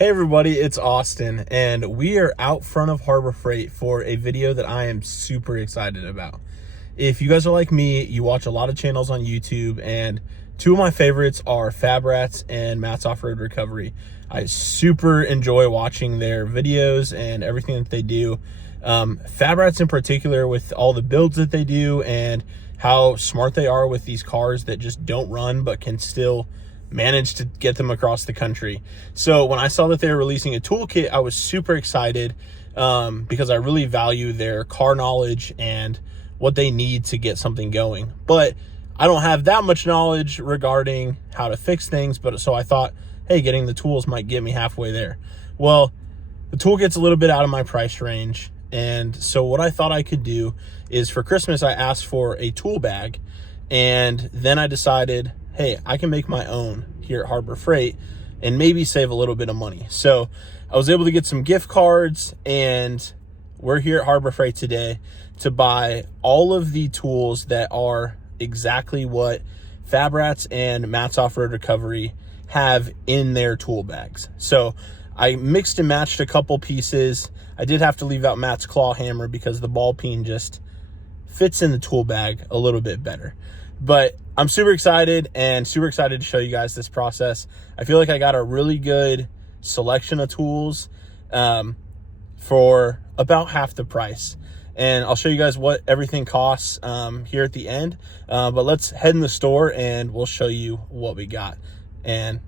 Hey everybody, it's Austin, and we are out front of Harbor Freight for a video that I am super excited about. If you guys are like me, you watch a lot of channels on YouTube, and two of my favorites are Fab Rats and Matt's Off-Road Recovery. I super enjoy watching their videos and everything that they do. Fab Rats in particular, with all the builds that they do and how smart they are with these cars that just don't run but can still managed to get them across the country. So when I saw that they were releasing a toolkit, I was super excited because I really value their car knowledge and what they need to get something going. But I don't have that much knowledge regarding how to fix things, so I thought, hey, getting the tools might get me halfway there. Well, the toolkit's a little bit out of my price range, and so what I thought I could do is, for Christmas, I asked for a tool bag, and then I decided, hey, I can make my own here at Harbor Freight and maybe save a little bit of money. So I was able to get some gift cards, and we're here at Harbor Freight today to buy all of the tools that are exactly what Fab Rats and Matt's Off-Road Recovery have in their tool bags. So I mixed and matched a couple pieces. I did have to leave out Matt's claw hammer because the ball peen just fits in the tool bag a little bit better. But I'm super excited to show you guys this process. I feel like I got a really good selection of tools for about half the price. And I'll show you guys what everything costs here at the end. But let's head in the store and we'll show you what we got. And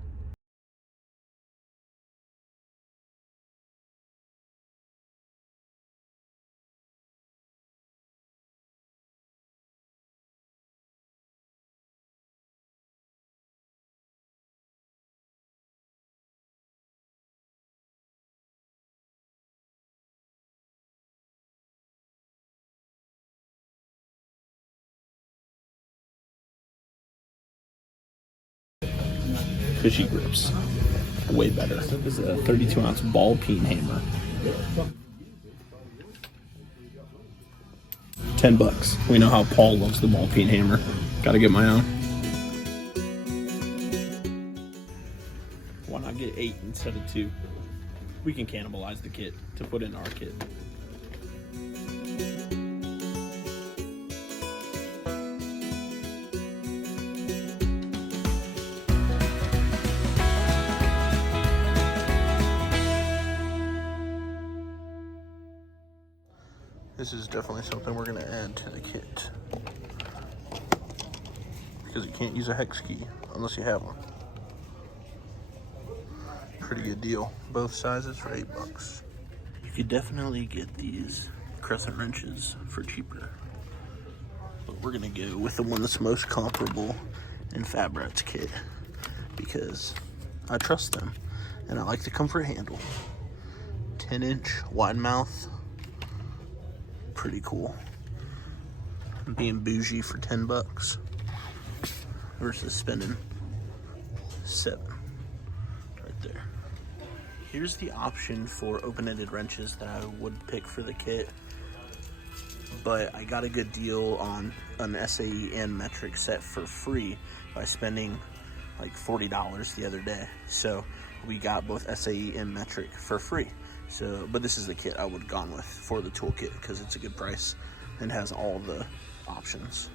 fishy grips, way better. This is a 32-ounce ball peen hammer. $10. We know how Paul loves the ball peen hammer. Gotta get my own. Why not get 8 instead of 2? We can cannibalize the kit to put in our kit. This is definitely something we're going to add to the kit, because you can't use a hex key unless you have one. Pretty good deal. Both sizes for $8. You could definitely get these crescent wrenches for cheaper, but we're going to go with the one that's most comparable in Fab Rats kit because I trust them and I like the comfort handle. 10-inch wide mouth. Pretty cool. Being bougie for $10 versus spending $7 right there. Here's the option for open-ended wrenches that I would pick for the kit, but I got a good deal on an SAE and metric set for free by spending like $40 the other day. So we got both SAE and metric for free. So, but this is the kit I would have gone with for the toolkit because it's a good price and has all the options.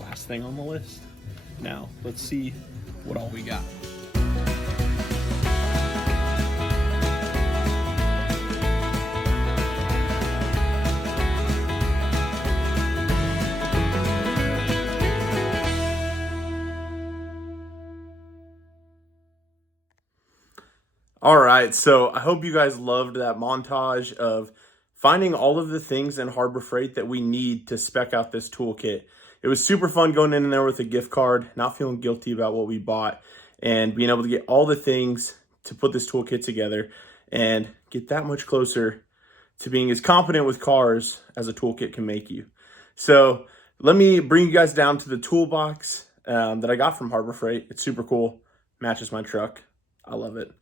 Last thing on the list. Now, let's see what all we got. All right, so I hope you guys loved that montage of finding all of the things in Harbor Freight that we need to spec out this toolkit. It was super fun going in there with a gift card, not feeling guilty about what we bought, and being able to get all the things to put this toolkit together and get that much closer to being as competent with cars as a toolkit can make you. So let me bring you guys down to the toolbox that I got from Harbor Freight. It's super cool, matches my truck. I love it.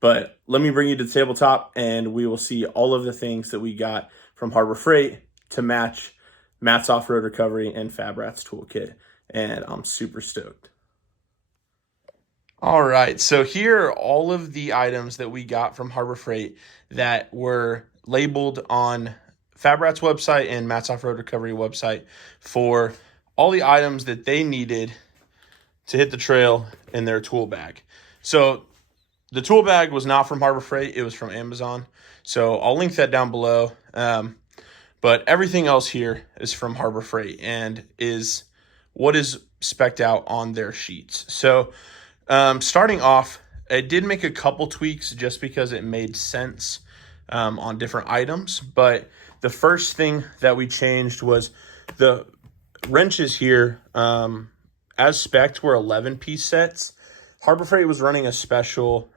But let me bring you to the tabletop and we will see all of the things that we got from Harbor Freight to match Matt's Off-Road Recovery and Fab Rats Tool Kit. And I'm super stoked. All right, so here are all of the items that we got from Harbor Freight that were labeled on Fab Rats website and Matt's Off-Road Recovery website for all the items that they needed to hit the trail in their tool bag. So the tool bag was not from Harbor Freight, it was from Amazon. So I'll link that down below. But everything else here is from Harbor Freight and is what is spec'd out on their sheets. So starting off, I did make a couple tweaks just because it made sense on different items. But the first thing that we changed was the wrenches here, as spec'd, were 11-piece sets. Harbor Freight was running a special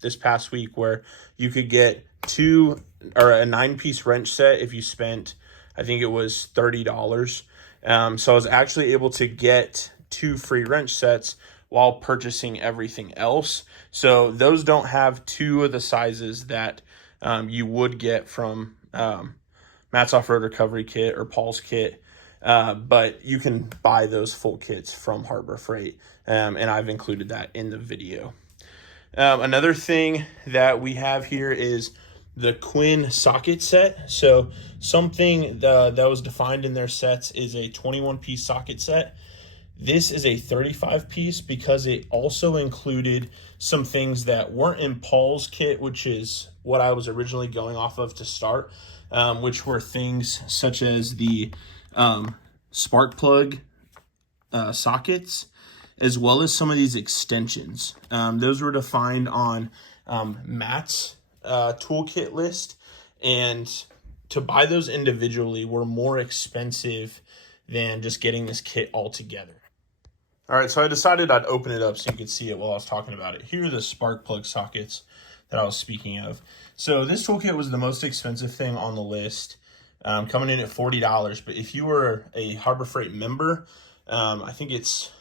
this past week where you could get a 9-piece wrench set if you spent, I think it was $30. So I was actually able to get 2 free wrench sets while purchasing everything else. So those don't have 2 of the sizes that you would get from Matt's Off-Road Recovery Kit or Paul's kit. But you can buy those full kits from Harbor Freight, and I've included that in the video. Another thing that we have here is the Quinn socket set. So something that was defined in their sets is a 21-piece socket set. This is a 35-piece because it also included some things that weren't in Paul's kit, which is what I was originally going off of to start, which were things such as the spark plug sockets, as well as some of these extensions. Those were defined on Matt's toolkit list, and to buy those individually were more expensive than just getting this kit all together. All right, so I decided I'd open it up so you could see it while I was talking about it. Here are the spark plug sockets that I was speaking of. So this toolkit was the most expensive thing on the list, coming in at $40. But if you were a Harbor Freight member, I think it's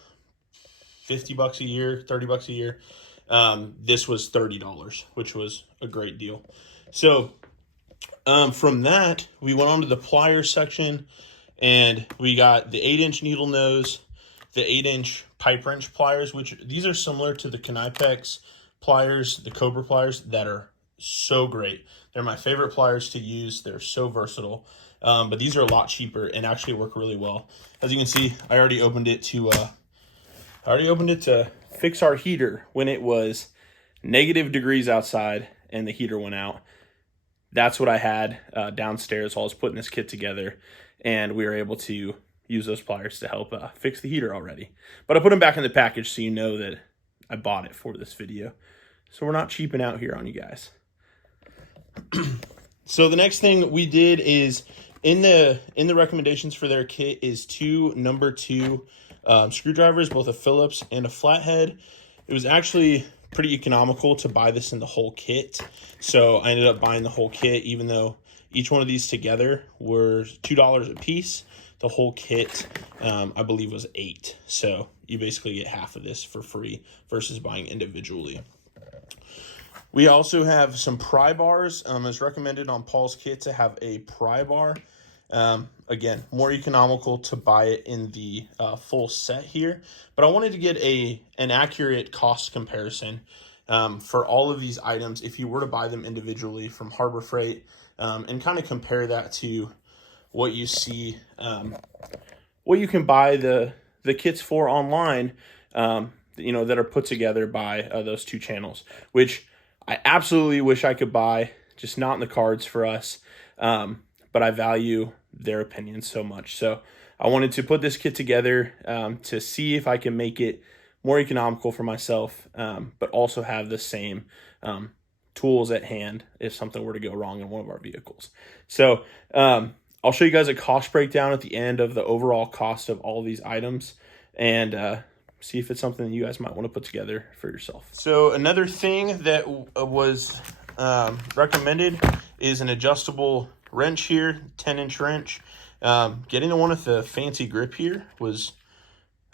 $50 a year, $30 a year. This was $30, which was a great deal. So from that, we went on to the pliers section, and we got the 8-inch needle nose, the 8-inch pipe wrench pliers, which these are similar to the Knipex pliers, the Cobra pliers, that are so great. They're my favorite pliers to use. They're so versatile. But these are a lot cheaper and actually work really well. As you can see, I already opened it to fix our heater when it was -degrees outside and the heater went out. That's what I had downstairs while I was putting this kit together, and we were able to use those pliers to help fix the heater already. But I put them back in the package so you know that I bought it for this video. So we're not cheaping out here on you guys. So the next thing we did is in the recommendations for their kit is 2 number 2 screwdrivers, both a Phillips and a flathead. It was actually pretty economical to buy this in the whole kit. So I ended up buying the whole kit, even though each one of these together were $2 a piece. The whole kit, I believe, was $8. So you basically get half of this for free versus buying individually. We also have some pry bars. As recommended on Paul's kit to have a pry bar. Again, more economical to buy it in the full set here. But I wanted to get an accurate cost comparison for all of these items if you were to buy them individually from Harbor Freight, and kind of compare that to what you see, what you can buy the kits for online, that are put together by those 2 channels, which I absolutely wish I could buy, just not in the cards for us. But I value their opinion so much. So I wanted to put this kit together to see if I can make it more economical for myself, but also have the same tools at hand if something were to go wrong in one of our vehicles. So I'll show you guys a cost breakdown at the end of the overall cost of all these items, and see if it's something that you guys might want to put together for yourself. So another thing that was recommended is an adjustable wrench here, 10-inch wrench. Getting the one with the fancy grip here was,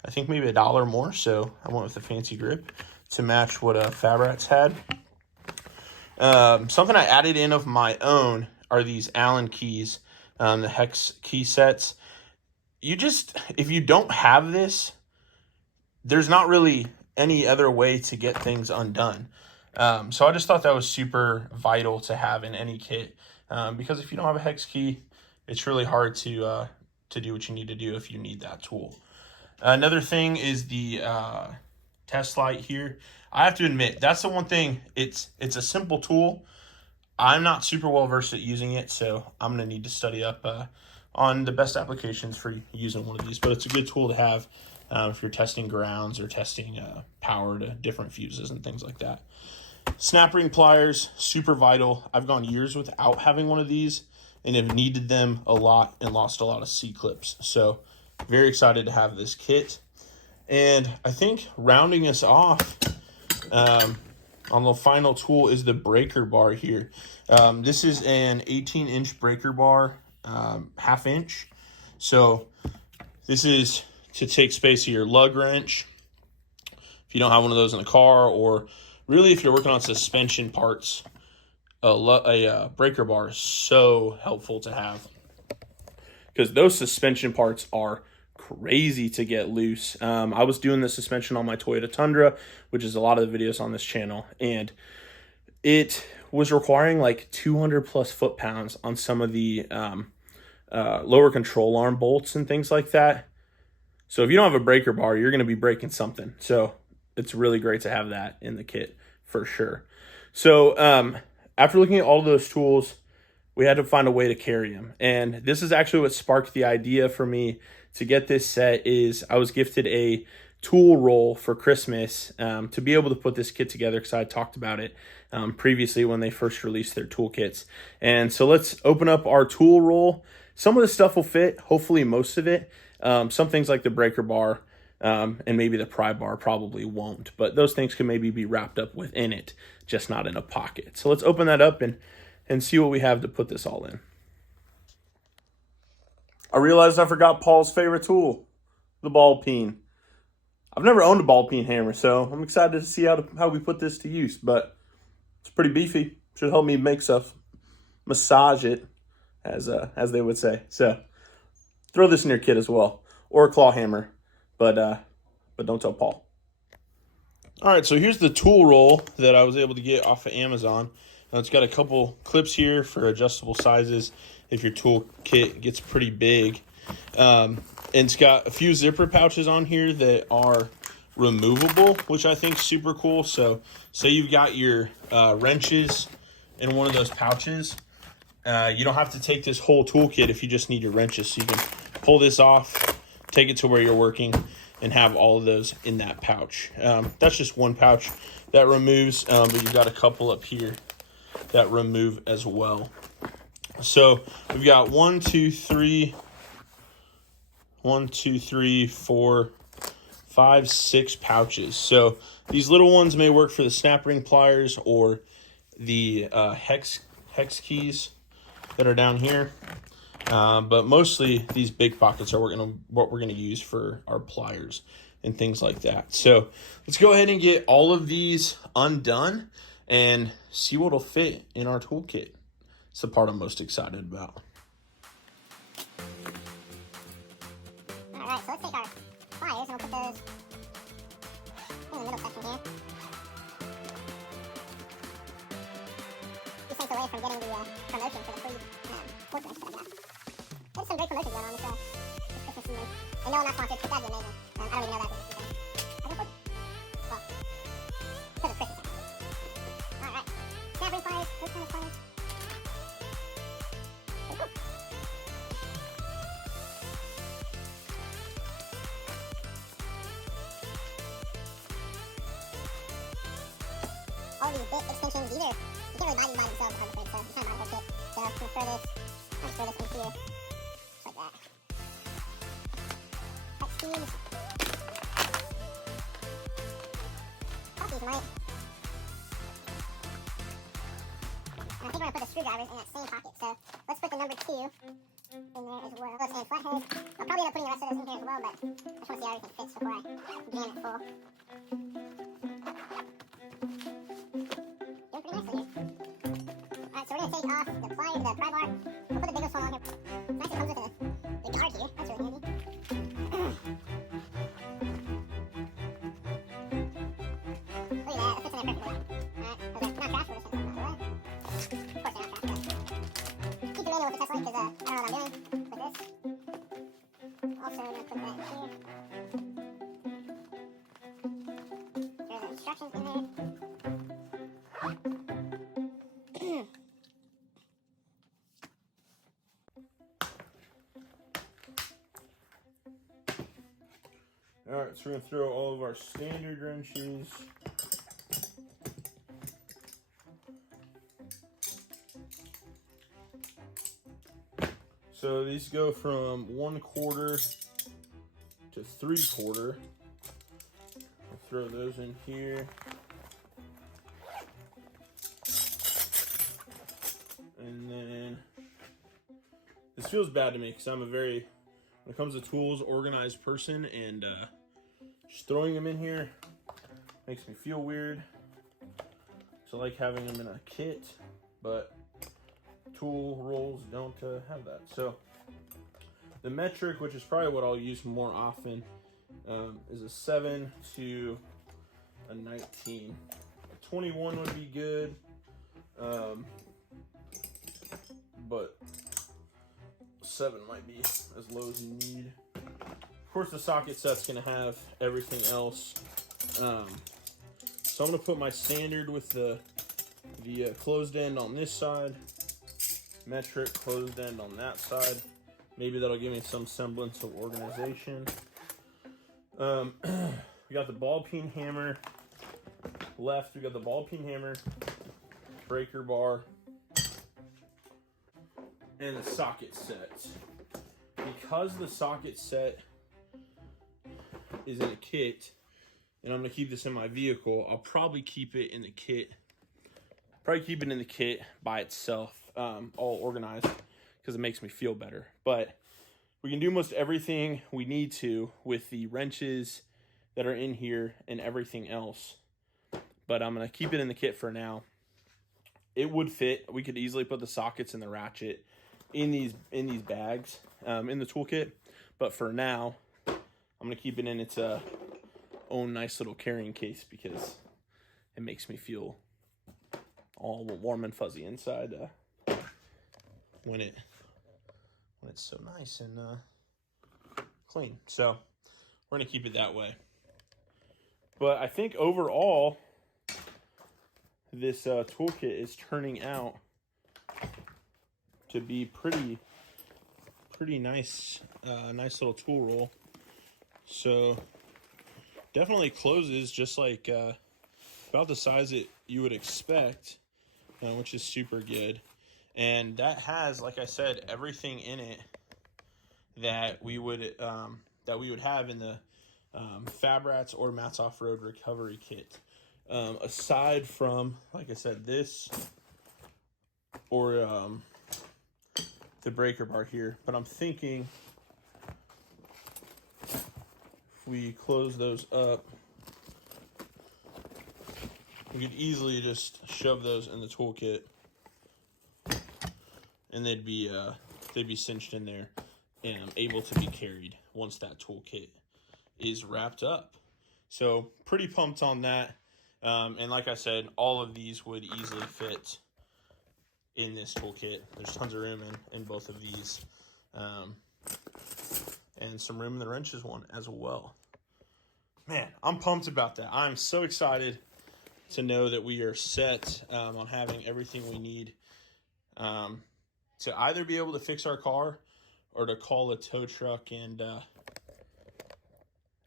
I think, maybe $1 more, so I went with the fancy grip to match what Fab Rats had. Something I added in of my own are these Allen keys, the hex key sets. If you don't have this, there's not really any other way to get things undone. So I just thought that was super vital to have in any kit, because if you don't have a hex key, it's really hard to do what you need to do if you need that tool. Another thing is the test light here. I have to admit, that's the one thing, it's a simple tool. I'm not super well versed at using it, so I'm going to need to study up on the best applications for using one of these. But it's a good tool to have if you're testing grounds or testing power to different fuses and things like that. Snap ring pliers, super vital. I've gone years without having one of these and have needed them a lot and lost a lot of C-clips. So very excited to have this kit. And I think rounding us off on the final tool is the breaker bar here. This is an 18-inch breaker bar, half inch. So this is to take space of your lug wrench if you don't have one of those in the car, or really if you're working on suspension parts. A breaker bar is so helpful to have, because those suspension parts are crazy to get loose. I was doing the suspension on my Toyota Tundra, which is a lot of the videos on this channel, and it was requiring like 200 plus foot-pounds on some of the lower control arm bolts and things like that. So if you don't have a breaker bar, you're going to be breaking something. So it's really great to have that in the kit for sure. So after looking at all of those tools, we had to find a way to carry them. And this is actually what sparked the idea for me to get this set. Is I was gifted a tool roll for Christmas to be able to put this kit together, because I had talked about it previously when they first released their toolkits. And so let's open up our tool roll. Some of the stuff will fit, hopefully most of it. Some things like the breaker bar and maybe the pry bar probably won't, but those things can maybe be wrapped up within it, just not in a pocket. So let's open that up and see what we have to put this all in. I realized I forgot Paul's favorite tool, the ball peen. I've never owned a ball peen hammer, so I'm excited to see how we put this to use, but it's pretty beefy. Should help me make stuff, massage it, as they would say. So throw this in your kit as well, or a claw hammer, but don't tell Paul. All right, so here's the tool roll that I was able to get off of Amazon. It's got a couple clips here for adjustable sizes if your tool kit gets pretty big. And it's got a few zipper pouches on here that are removable, which I think is super cool. So say you've got your wrenches in one of those pouches. You don't have to take this whole toolkit if you just need your wrenches. So you can pull this off, take it to where you're working, and have all of those in that pouch. That's just one pouch that removes, but you've got a couple up here that remove as well. So we've got 1, 2, 3, 4, 5, 6 pouches. So these little ones may work for the snap ring pliers or the hex keys that are down here. But mostly these big pockets are what we're gonna use for our pliers and things like that. So let's go ahead and get all of these undone and see what'll fit in our toolkit. It's the part I'm most excited about. All right, so let's take our pliers and we'll put those in the middle section here. Keeps us away from getting the promotion for the free torch wrench that I got. There's some great promotions going on this Christmas season. And no, I'm not sponsored, but that'd be amazing. I don't even know that. I don't know. Well, because of Christmas. All right. Snap ring pliers, those kind of pliers. Pretty cool. All these bit extensions, you can't really buy these by themselves at Harbor Freight, so you kind of buy the whole kit. So I'm just gonna throw this in here, just like that. Hex keys. Thought these might. And I think we're gonna put the screwdrivers in that same pocket. So let's put the number 2 in there as well. Let's add flathead. I'll probably end up putting the rest of those in here as well, but I just want to see how everything fits before I jam it full. Doing pretty nicely here. Alright, so we're going to take off the pry bar. We'll put the biggest one on here. It actually comes with the guard here. That's really handy. this. Also, I'm going to put that here. There's the instructions in there. All right, so we're gonna throw all of our standard wrenches. So these go from 1/4 to 3/4. I'll throw those in here. And then this feels bad to me because I'm a very, when it comes to tools, organized person, and just throwing them in here makes me feel weird. So I like having them in a kit, but tool rolls don't have that. So the metric, which is probably what I'll use more often, is a 7 to a 19. A 21 would be good, but 7 might be as low as you need. Of course, the socket set's gonna have everything else. So I'm gonna put my standard with the closed end on this side, metric closed end on that side. Maybe that'll give me some semblance of organization. We got the ball peen hammer. Left, we got the ball peen hammer, breaker bar, and the socket set. Because the socket set is in a kit, and I'm gonna keep this in my vehicle, I'll probably keep it in the kit. Probably keep it in the kit by itself, all organized, because it makes me feel better. But we can do most everything we need to with the wrenches that are in here and everything else. But I'm gonna keep it in the kit for now. It would fit. We could easily put the sockets and the ratchet in these bags, in the toolkit. But for now, I'm gonna keep it in its own nice little carrying case because it makes me feel all warm and fuzzy inside when it's so nice and clean. So we're gonna keep it that way. But I think overall, this toolkit is turning out to be pretty nice, nice little tool roll. So definitely closes just like about the size that you would expect, which is super good. And that has, like I said, everything in it that we would have in the Fab Rats or Matt's Off-Road Recovery Kit. Aside from, like I said, this or the breaker bar here. But I'm thinking if we close those up, we could easily just shove those in the toolkit, and they'd be cinched in there and able to be carried once that toolkit is wrapped up. So pretty pumped on that. And like I said, all of these would easily fit in this toolkit. There's tons of room in both of these, and some room in the wrenches one as well. Man, I'm pumped about that. I'm so excited to know that we are set on having everything we need to either be able to fix our car or to call a tow truck and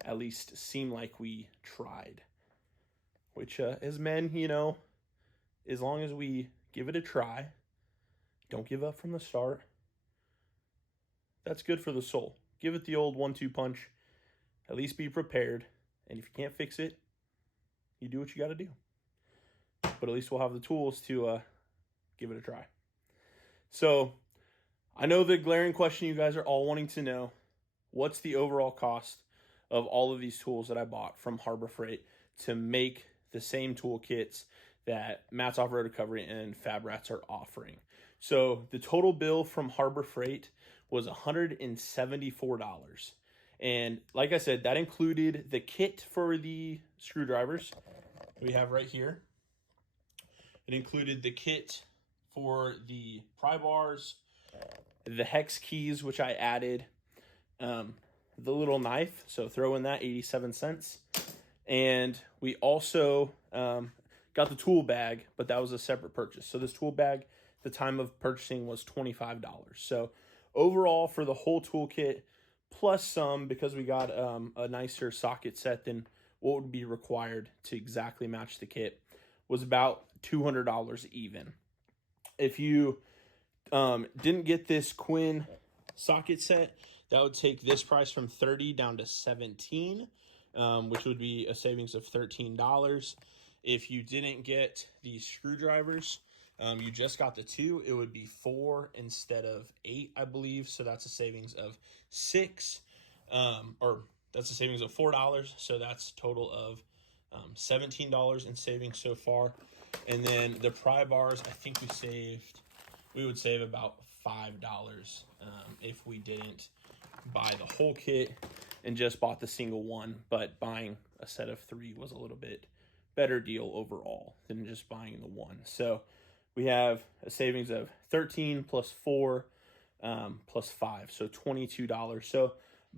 at least seem like we tried. Which, as men, you know, as long as we give it a try, don't give up from the start, that's good for the soul. Give it the old 1-2 punch. At least be prepared. And if you can't fix it, you do what you got to do. But at least we'll have the tools to give it a try. So I know the glaring question you guys are all wanting to know, what's the overall cost of all of these tools that I bought from Harbor Freight to make the same toolkits that Matt's Off-Road Recovery and Fab Rats are offering. So the total bill from Harbor Freight was $174. And like I said, that included the kit for the screwdrivers we have right here. It included the kit for the pry bars. It the hex keys, which I added, the little knife, so throw in that 87 cents. And we also got the tool bag, but that was a separate purchase. So this tool bag, the time of purchasing was $25. So overall for the whole toolkit, plus some, because we got a nicer socket set than what would be required to exactly match the kit, was about $200 even. If you didn't get this Quinn socket set, that would take this price from $30 down to $17, which would be a savings of $13. If you didn't get these screwdrivers, you just got the 2, it would be 4 instead of 8, I believe. So that's a savings of $6, or that's a savings of $4. So that's total of $17 in savings so far. And then the pry bars, I think we would save about $5 if we didn't buy the whole kit and just bought the single one. But buying a set of 3 was a little bit better deal overall than just buying the one. So we have a savings of 13 plus 4 plus 5, so $22. So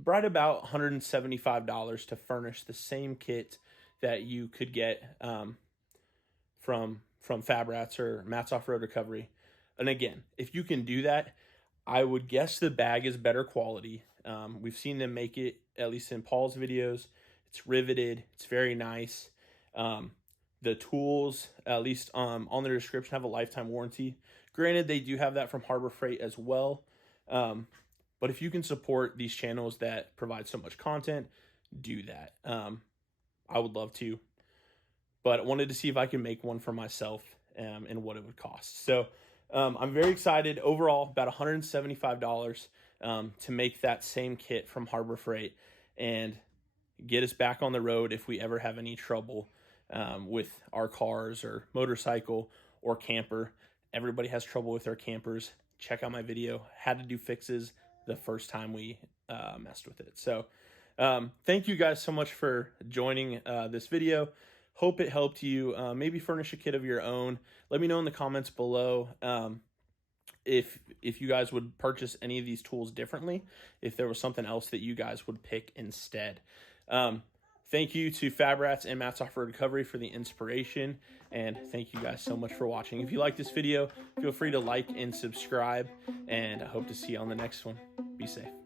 right about $175 to furnish the same kit that you could get from Fab Rats or Matt's Off-Road Recovery. And again, if you can do that, I would guess the bag is better quality. We've seen them make it, at least in Paul's videos. It's riveted. It's very nice. The tools, at least on their description, have a lifetime warranty. Granted, they do have that from Harbor Freight as well. But if you can support these channels that provide so much content, do that. I would love to. But I wanted to see if I can make one for myself and what it would cost. So I'm very excited. Overall, about $175 to make that same kit from Harbor Freight and get us back on the road if we ever have any trouble with our cars or motorcycle or camper. Everybody has trouble with their campers. Check out my video. Had to do fixes the first time we messed with it. So thank you guys so much for joining this video. Hope it helped you maybe furnish a kit of your own. Let me know in the comments below if you guys would purchase any of these tools differently, if there was something else that you guys would pick instead. Thank you to Fab Rats and Matt's Off-Road Recovery for the inspiration, and thank you guys so much for watching. If you like this video, feel free to like and subscribe, and I hope to see you on the next one. Be safe.